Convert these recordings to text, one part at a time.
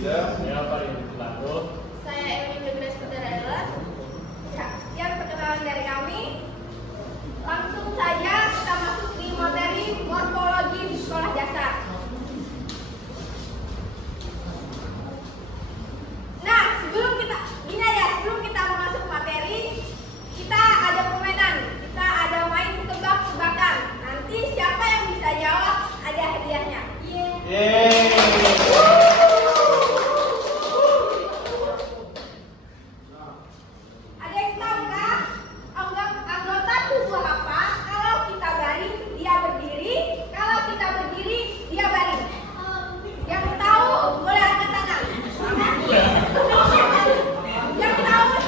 William. Saya Farid Lago. Saya Emi Grace Putera. Ya, sekian perkenalan dari kami. Langsung saja kita masuk di materi morfologi di sekolah dasar. Nah, sebelum kita masuk materi, kita ada permainan. Kita ada main tebak-tebakan. Nanti siapa yang bisa jawab ada hadiahnya. Yeay. Ada yang tahu nggak anggota tubuh apa? Kalau kita baring, dia berdiri. Kalau kita berdiri, dia baring. Yang tahu boleh angkat tangan. Yang tahu angkat tangan. Siapa jawab?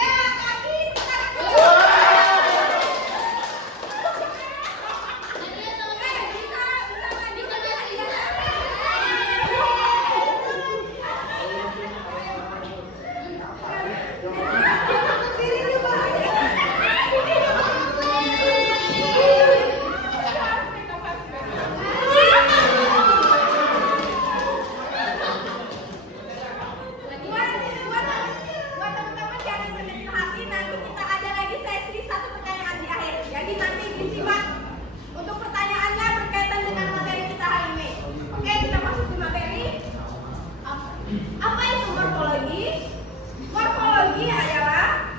Ya, kaki. Buat teman-teman jangan berkecil hati, nanti kita ada lagi sesi satu pertanyaan di akhir. Jadi nanti disimak untuk pertanyaannya berkaitan dengan materi kita hari ini. Oke, kita masuk ke materi. Apa itu morfologi? Morfologi adalah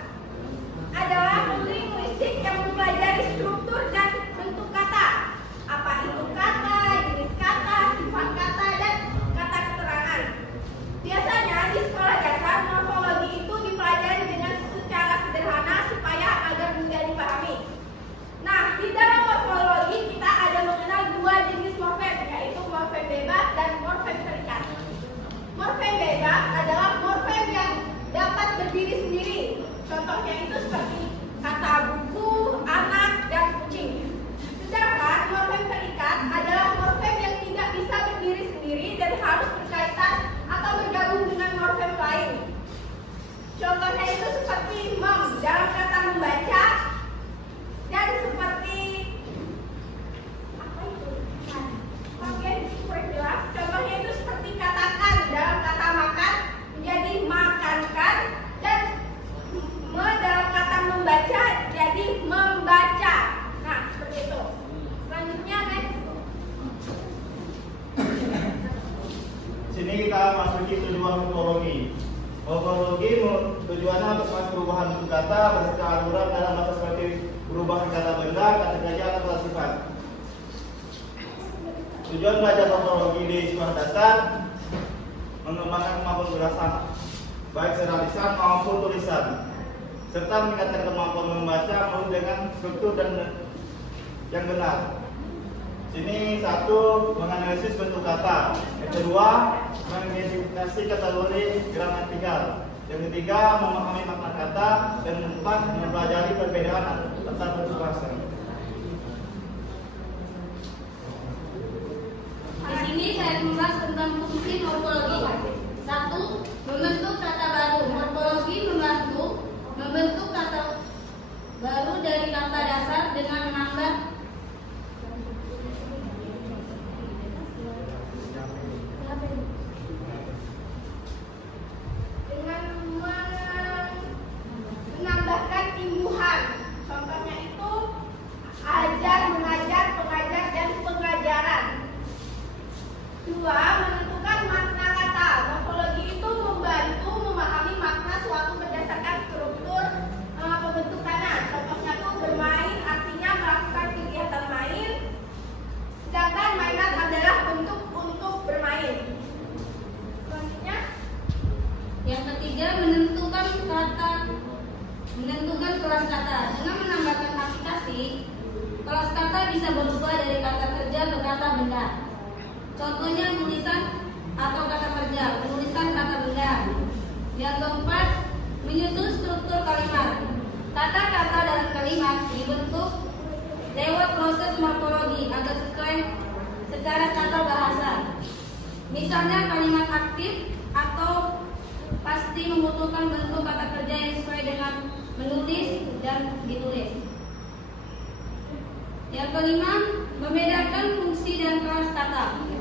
linguistik yang mempelajari struktur dan bentuk kata. Apa itu kata, jenis kata, sifat kata, dan kata keterangan. Biasanya di sekolah dasar morfologi itu dipelajari dengan secara sederhana supaya agar mudah dipahami. Nah, di dalam morfologi kita ada mengenal dua jenis morfem, yaitu morfem bebas dan morfem terikat. Morfem bebas adalah morfem yang dapat berdiri sendiri. Contohnya itu seperti kata buku, anak, dan kucing. Sedangkan morfem terikat adalah morfem yang tidak bisa berdiri sendiri dan harus berkaitan atau bergabung dengan morfem lain. Contohnya itu seperti mem dalam kata membaca, dan seperti apa itu? Oke, kurang jelas. Contohnya itu seperti katakan dalam kata makan menjadi makankan, dan me dalam kata membaca jadi membaca. Nah, seperti itu. Selanjutnya next. Sini kita masuki tujuan morfologi. Morfologi tujuannya untuk perubahan bentuk kata berdasarkan aturan dalam bahasa seperti perubahan kata benda, kata kerja, atau kata sifat. Tujuan belajar morfologi di sekolah dasar mengembangkan kemampuan bahasa, baik secara lisan maupun tulisan, serta meningkatkan kemampuan membaca melalui dengan struktur dan yang benar. Sini satu, menganalisis bentuk kata. Yang kedua, mengidentifikasi kategori gramatikal. Yang ketiga, memahami makna kata. Dan keempat, mempelajari perbedaan antar bentuk bahasa. Di sini saya membahas tentang fungsi morfologi. 1. Membentuk kata baru. Morfologi membentuk kata baru dari kata dasar dengan menambah menambahkan imbuhan. Contohnya itu ajar, mengajar, pengajar, dan pengajaran. 2. Menentukan makna kata. Morfologi itu membantu memahami makna suatu berdasarkan struktur pembentukannya. Contohnya itu bermain artinya melakukan kegiatan main, sedangkan mainan adalah bentuk untuk bermain. Selanjutnya, yang ketiga menentukan kelas kata. Dengan menambahkan aplikasi, kelas kata bisa berubah dari kata kerja ke kata benda. Contohnya tulisan atau kata kerja, penulisan kata benda. Yang keempat, menyusun struktur kalimat. Kata-kata dalam kalimat dibentuk lewat proses morfologi agar sesuai secara tata bahasa. Misalnya kalimat aktif atau pasti membutuhkan bentuk kata kerja yang sesuai dengan dan ditulis. Yang kelima, membedakan fungsi dan kelas kata.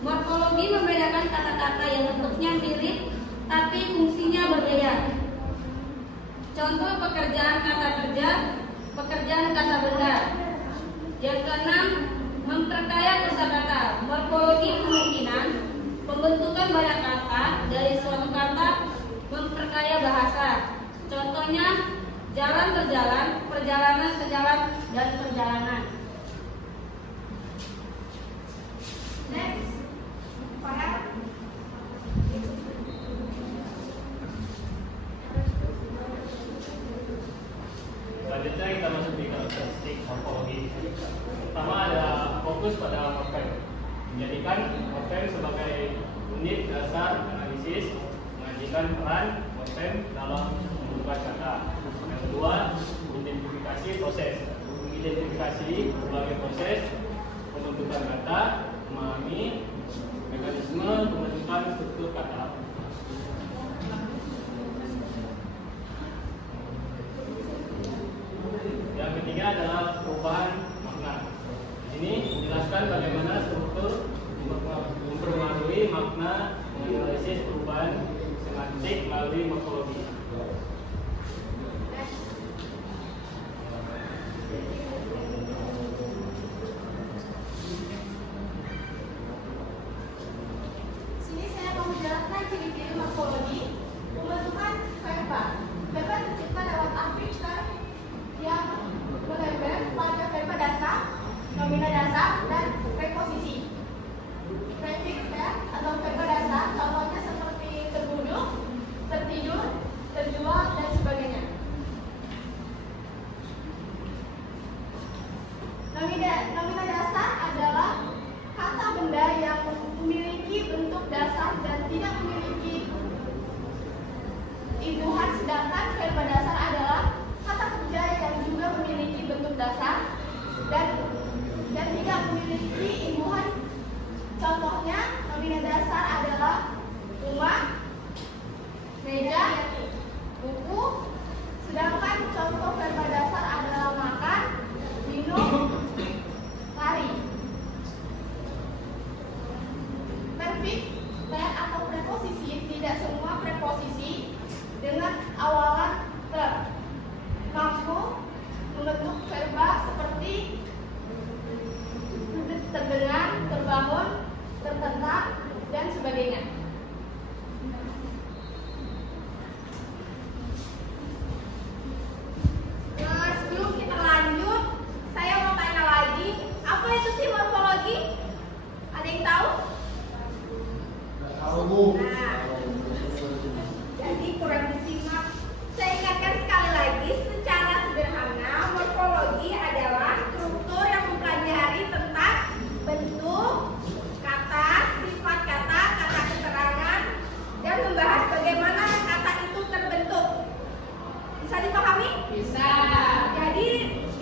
Morfologi membedakan kata-kata yang bentuknya mirip tapi fungsinya berbeda. Contoh pekerjaan kata kerja, pekerjaan kata benda. Yang keenam, memperkaya kosakata. Morfologi kemungkinan pembentukan banyak kata dari suatu kata memperkaya bahasa. Contohnya jalan berjalan, perjalanan sejalan, dan perjalanan. Next, Farah. Selanjutnya kita masuk di karakteristik morfologi. Pertama ada fokus pada morfem, menjadikan morfem sebagai unit dasar analisis, mengajikan peran morfem dalam pembentukan kata. Yang kedua, identifikasi proses, mengidentifikasi berbagai proses pembentukan kata, memahami mekanisme pembentukan struktur kata. Yang ketiga adalah perubahan makna. Di sini menjelaskan bagaimana struktur mempengaruhi makna menganalisis perubahan semantik melalui morfologi. Sini saya mau menjelaskan ciri-ciri morfologi pembentukan verba. Verba tercipta lewat afixer yang menempel pada verba dasar, nomina dasar, dan preposisi. Prefix atau verba dasar contohnya seperti terduduk, tertidur, terjual, dan sebagainya. Nomina dasar adalah kata benda yang memiliki bentuk dasar dan tidak memiliki imbuhan, sedangkan verba dasar adalah kata kerja yang juga memiliki bentuk dasar dan tidak memiliki imbuhan. Contohnya, nomina dasar adalah rumah, meja, buku, sedangkan contoh verba dasar adalah makan, minum, lari. Prefix atau preposisi, tidak semua preposisi dengan awalan ter mampu membentuk verba seperti terdengar, terbangun, tertentang, dan sebagainya. Nah, sebelum kita lanjut, saya mau tanya lagi, apa itu sih morfologi? Ada yang tahu? Nah, jadi kurang disimak. Saya ingatkan sekali lagi, secara sederhana, morfologi adalah struktur yang mempelajari tentang bentuk, kata, sifat kata, kata keterangan, dan membahas bagaimana kata itu terbentuk. Bisa dipahami? Bisa. Jadi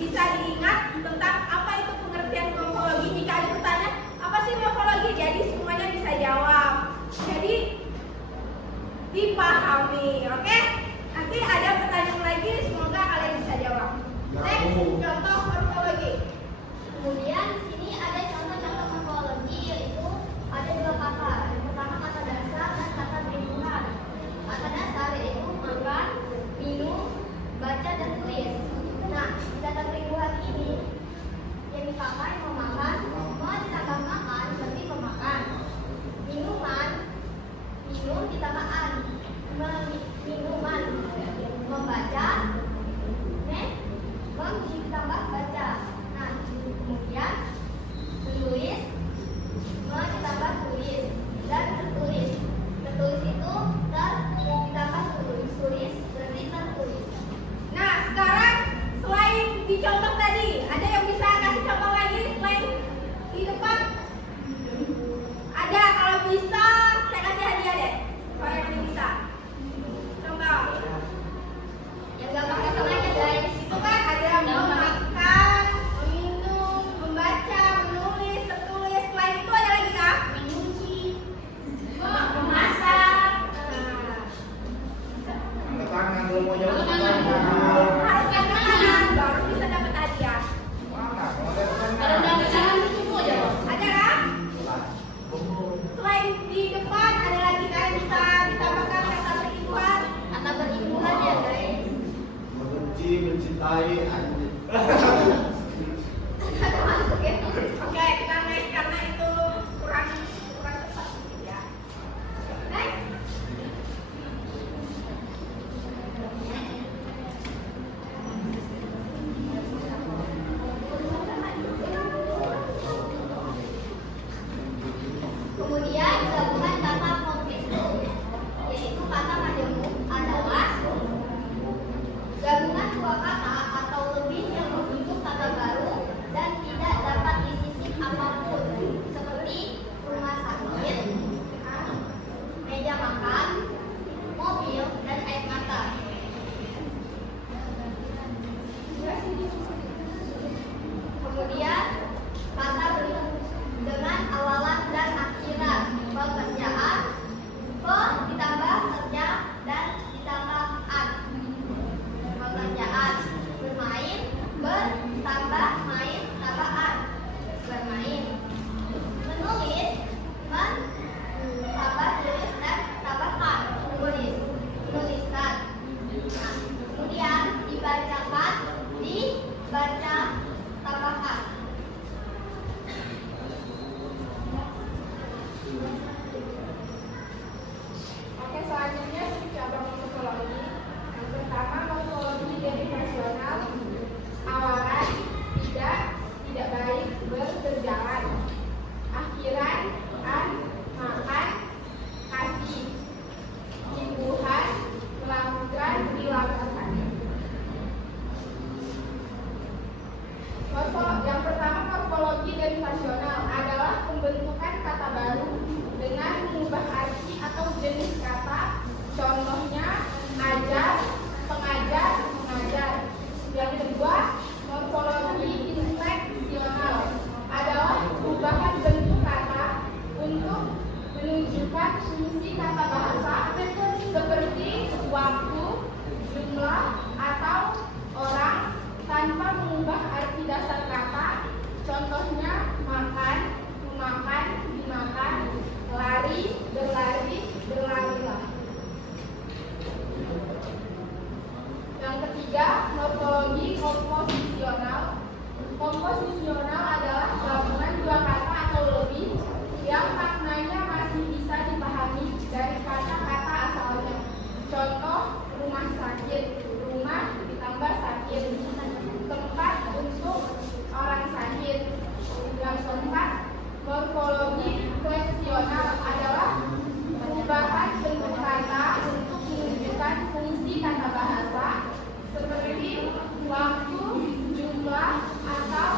bisa diingat tentang apa itu pengertian morfologi. Jika ada pertanyaan, apa sih morfologi? Jadi semuanya bisa jawab. Jadi dipahami, oke? Nanti ada pertanyaan lagi, semoga kalian bisa jawab. Next, contoh morfologi. Kemudian di sini ada contoh-contoh morfologi, yaitu ada dua kata. Yang pertama kata dasar dan kata perimbuhan. Kata dasar yaitu makan, minum, baca, dan tulis. Nah, di kata perimbuhan ini yang dipakai memakan, ditambah makan berarti memakan. Minuman, minum ditambah an, minuman. Membaca, ditambah baca. Nah, kemudian menulis, ditambah tulis, dan tertulis. Tertulis itu ditambah tulis berarti tertulis. Nah, sekarang selain dicontoh tadi, ada yang bisa kasih contoh lagi selain di depan? Ada, kalau bisa saya kasih hadiah deh. Kalau yang ini bisa. Contoh. Yang gampang aja guys. Itu kan ada memakan, meminum, membaca, menulis, tertulis. Selain itu ada lagi kah? Mencuci, Memasak. Angkat tangan kalau mau jawab. Harus mencintai anjing. Masuk ya. Oke, kita next karena itu kurang tepat ya. Next. Kemudian gabungan kata kompisu, yaitu kata majemuk adalah gabungan dua kata atau lebih yang membentuk kata baru dan tidak dapat disisip apapun, seperti rumah sakit, meja makan, mobil, dan air mata. Kemudian kata bentuk dengan awalan dan akhiran, pekerjaan, pe ditambah kerja dan ditambah an. Pekerjaan, bermain, ber tambah main tambah an, bermain. Menulis, men tambah tulis dan tambahkan, menulis, menuliskan. Nah, kemudian dibacakan, dibaca, tambahkan. Oke, selanjutnya cabang morfologi. Yang pertama morfologi derivasional. Awalan, tidak baik, berjalan. Akhiran, an, makan, kasih. Imbuhan, melakukan, dilakukan. Yang pertama morfologi derivasional adalah pembentukan kata baru dengan mengubah arti atau jenis kata. Contohnya ajar, pengajar, mengajar. Yang kedua, morfologi infleksional adalah perubahan bentuk kata untuk menunjukkan fungsi kata bahasa seperti waktu, jumlah, atau orang tanpa mengubah arti dasar kata. Contohnya makan, memakan, dimakan, lari, berlari, berlarilah. Yang ketiga, morfologi komposisional. Komposisional adalah gabungan dua kata atau lebih yang maknanya masih bisa dipahami dari kata-kata asalnya. Contoh, rumah sakit, rumah ditambah sakit, tempat untuk orang sakit. Yang keempat, morfologi fleksional adalah perubahan bentuk kata untuk menunjukkan fungsi kata bahasa seperti waktu, jumlah, atau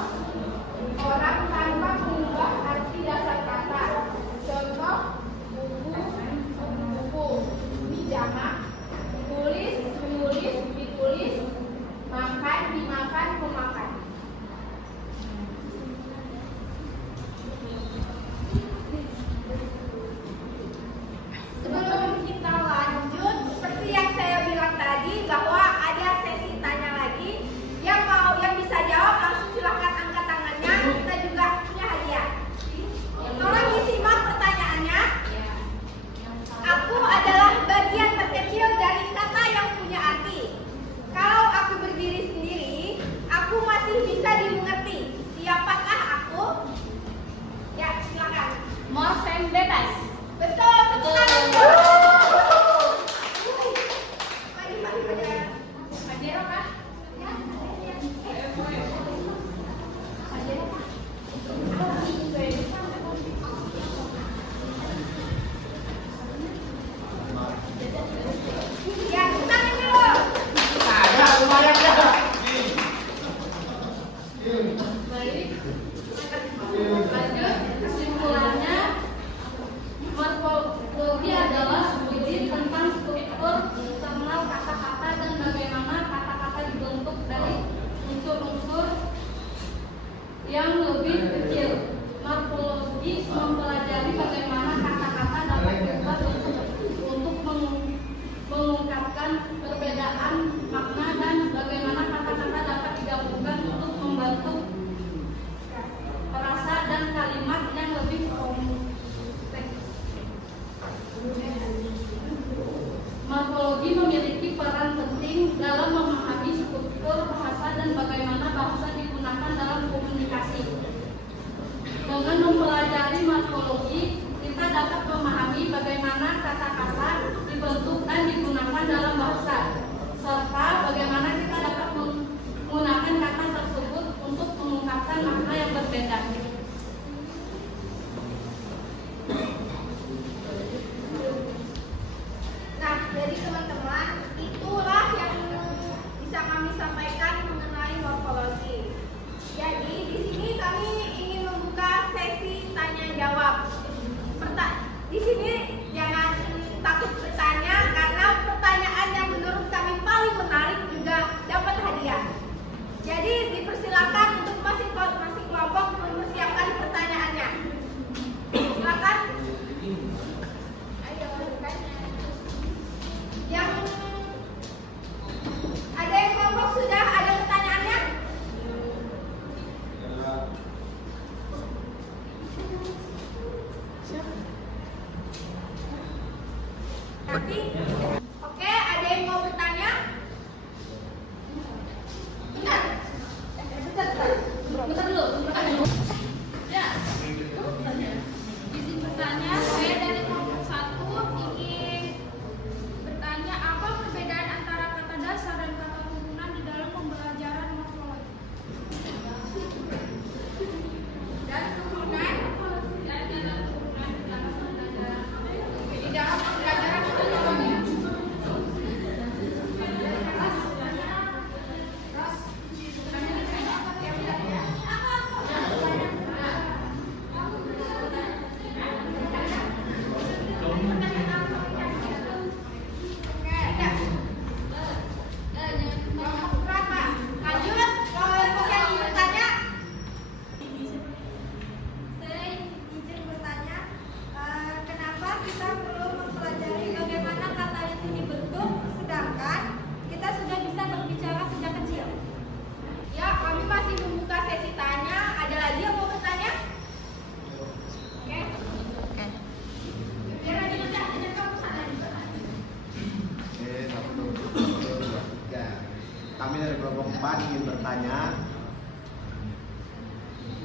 kami dari kelompok 4 ingin bertanya,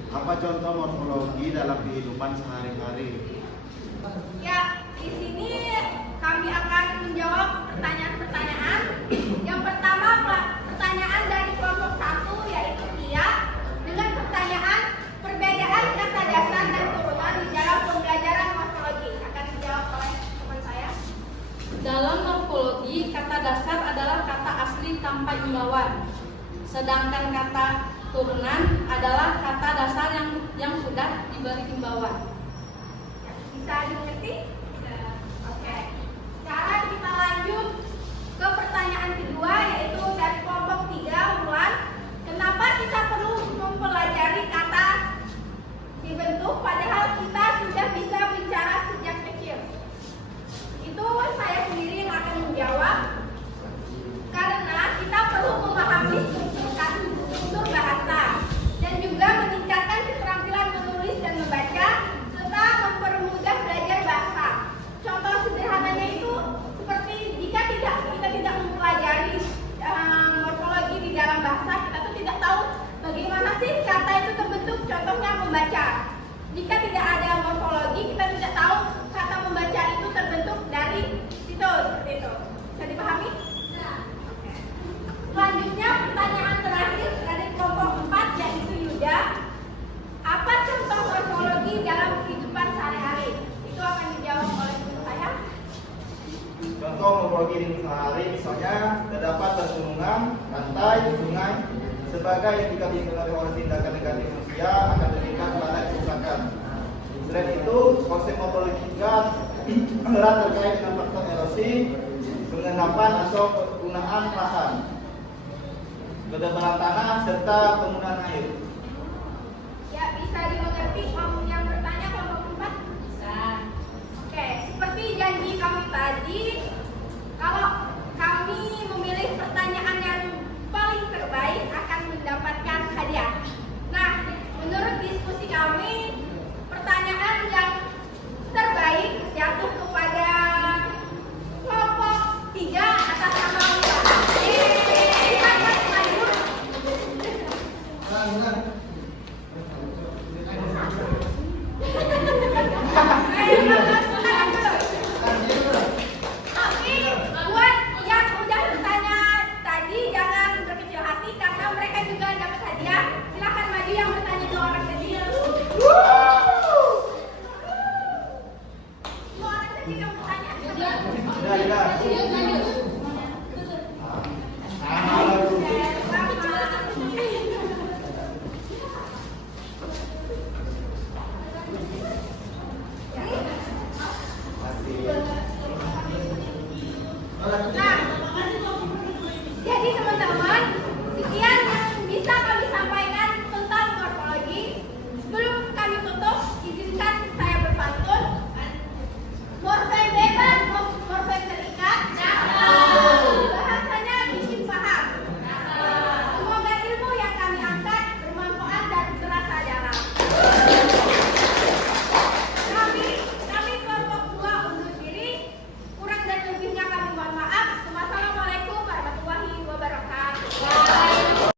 apa contoh morfologi dalam kehidupan sehari-hari? Ya, di sini kami akan menjawab pertanyaan-pertanyaan. Yang pertama, pertanyaan dari kelompok 1 yaitu Tia dengan pertanyaan perbedaan kata dasar dan turunan di dalam pembelajaran morfologi. Akan dijawab oleh teman saya. Dalam morfologi, kata dasar adalah kata asli tanpa imbauan. Sedangkan kata turunan adalah kata dasar yang sudah diberi imbauan. Bisa dimengerti? Oke. Sekarang kita lanjut ke pertanyaan kedua yaitu dari kelompok 3 Wulan. Kenapa kita perlu mempelajari kata dibentuk padahal kita sudah bisa bicara sejak kecil? Itu saya sendiri yang akan menjawab. Karena kita perlu memahami struktur bahasa dan juga meningkatkan keterampilan menulis dan membaca serta mempermudah belajar bahasa. Contoh sederhananya itu seperti jika kita tidak mempelajari morfologi di dalam bahasa, kita tuh tidak tahu bagaimana sih kata itu terbentuk. Contohnya membaca. Jika tidak ada morfologi, kita tidak tahu kata membaca itu terbentuk dari situ, seperti itu. Bisa dipahami? Oke. Selanjutnya pertanyaan terakhir dari kelompok 4 yaitu Yuda. Apa contoh morfologi dalam kehidupan sehari-hari? Itu akan dijawab oleh guru saya. Contoh morfologi di sehari misalnya terdapat pergunungan, pantai, sungai sebagai yang jika dipengaruhi oleh tindakan negatif manusia akan berikan pada kerusakan. Selain itu, konsep morfologi juga erat terkait dengan faktor erosi, pengendapan atau penggunaan lahan, ketebalan tanah serta penggunaan air. Ya, bisa dimengerti yang bertanya kelompok 4? Bisa. Oke, seperti janji kami tadi, kalau kami memilih